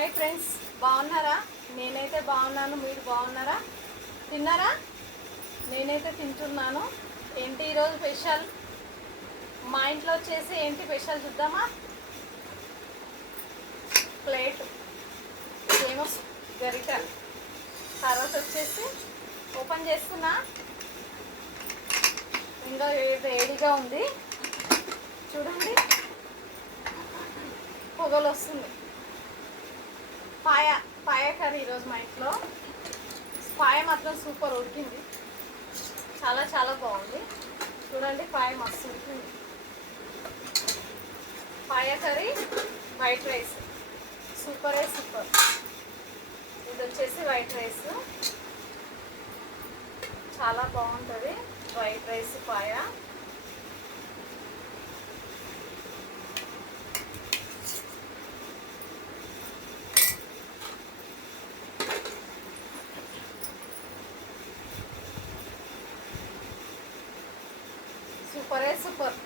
Hi friends, బాగున్నారా? నేనైతే బాగున్నాను. మీరు బాగున్నారా? తిన్నారా? నేనైతే తింటున్నాను. ఏంటి ఈరోజు స్పెషల్? మా ఇంట్లో వచ్చేసి ఏంటి స్పెషల్ చూద్దామా? ప్లేట్, ఫేమస్ గరిట. తర్వాత వచ్చేసి ఓపెన్ చేస్తున్నా. ఇంకా వేడిగా ఉంది చూడండి, పొగలు వస్తుంది. పాయ కర్రీ ఈరోజు మా ఇంట్లో. పాయ మాత్రం సూపర్ ఉడికింది, చాలా చాలా బాగుంది. చూడండి, పాయ మస్తు ఉడికింది. పాయ కర్రీ, వైట్ రైస్, సూపరే సూపర్. ఇది వచ్చేసి వైట్ రైస్, చాలా బాగుంటుంది. వైట్ రైస్ పాయ. సూపరే సూపర్.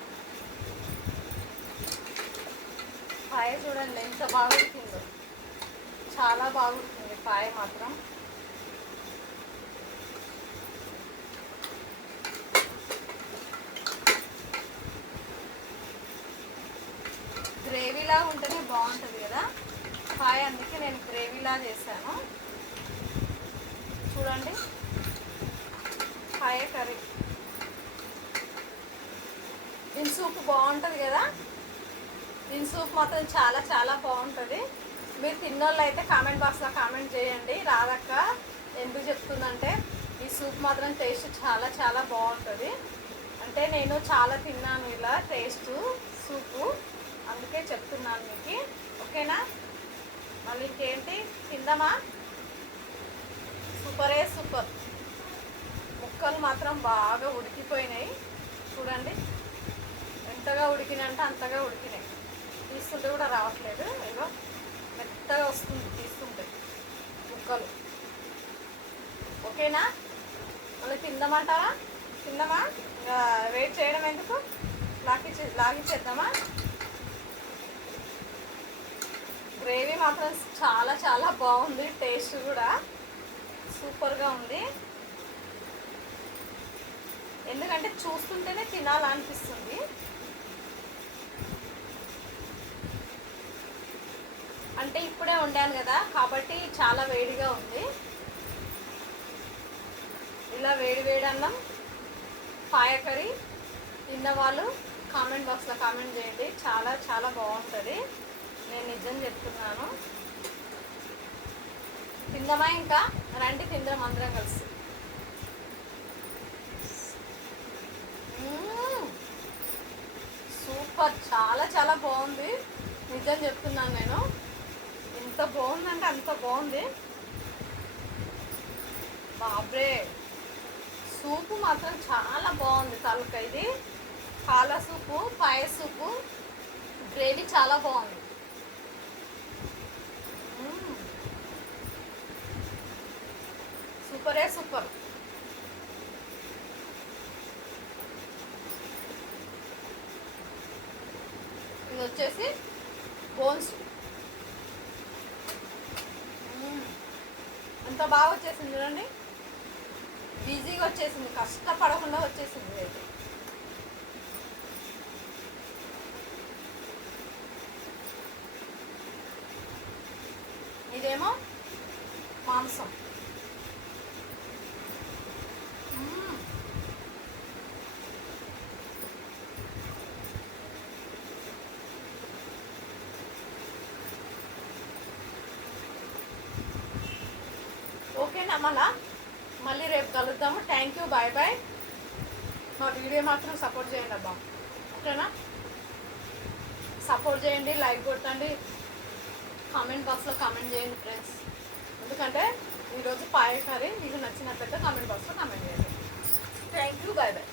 పాయ చూడండి ఎంత బాగా ఉడికిందో, చాలా బాగా ఉడికింది పాయ మాత్రం. గ్రేవీలా ఉంటేనే బాగుంటుంది కదా పాయ, అందుకే నేను గ్రేవీలా చేశాను. చూడండి, పాయ కర్రీ. దీని సూప్ బాగుంటుంది కదా, దీని సూప్ మాత్రం చాలా చాలా బాగుంటుంది. మీరు తిన్నోళ్ళు అయితే కామెంట్ బాక్స్లో కామెంట్ చేయండి. రాదక్క ఎందుకు చెప్తుందంటే ఈ సూప్ మాత్రం టేస్ట్ చాలా చాలా బాగుంటుంది. అంటే నేను చాలా తిన్నాను ఇలా టేస్ట్ సూపు, అందుకే చెప్తున్నాను మీకు. ఓకేనా? మళ్ళీ ఇంకేంటి, తిందామా? సూపరే సూపర్. ముక్కలు మాత్రం బాగా ఉడికిపోయినాయి చూడండి, ఎంతగా ఉడికినాయంటే అంతగా ఉడికినాయి. తీస్తుంటే కూడా రావట్లేదు, ఏదో మెత్తగా వస్తుంది తీస్తుంటే ముక్కలు. ఓకేనా? మళ్ళీ తిందామంటారా? తిందామా? ఇంకా వెయిట్ చేయడం ఎందుకు, లాగిచ్చేద్దామా? గ్రేవీ మాత్రం చాలా చాలా బాగుంది, టేస్ట్ కూడా సూపర్గా ఉంది. ఎందుకంటే చూస్తుంటేనే తినాలనిపిస్తుంది. అంటే ఇప్పుడే వండాను కదా కాబట్టి చాలా వేడిగా ఉంది. ఇలా వేడి వేడి అన్నం, పాయ కర్రీ తిన్నవాళ్ళు కామెంట్ బాక్స్లో కామెంట్ చేయండి. చాలా చాలా బాగుంటుంది, నేను నిజం చెప్తున్నాను. తిందామా? ఇంకా రండి తిందాం అందరం కలిసి. సూపర్, చాలా చాలా బాగుంది, నిజం చెప్తున్నాను నేను. ఎంత బాగుందంటే అంత బాగుంది. బాబ్రే, సూపు మాత్రం చాలా బాగుంది. తలక ఇది పాల సూపు, పాయ సూపు, గ్రేవీ చాలా బాగుంది. సూపరే సూపర్. ఇది వచ్చేసి బోన్స్. ఎంత బాగా వచ్చేసింది చూడండి, ఈజీగా వచ్చేసింది, కష్టపడకుండా వచ్చేసింది. అయితే ఇదేమో మాంసం. ఓకేనా? మళ్ళీ రేపు కలుద్దాము. Thank you, bye bye. మా వీడియో మాత్రం సపోర్ట్ చేయండి అబ్బా, ఓకేనా? సపోర్ట్ చేయండి, లైక్ కొట్టండి, కామెంట్ బాక్స్లో కామెంట్ చేయండి ఫ్రెండ్స్. ఎందుకంటే ఈరోజు పాయ కర్రీ మీకు నచ్చినట్లయితే కామెంట్ బాక్స్లో కామెంట్ చేయండి. Thank you, bye bye.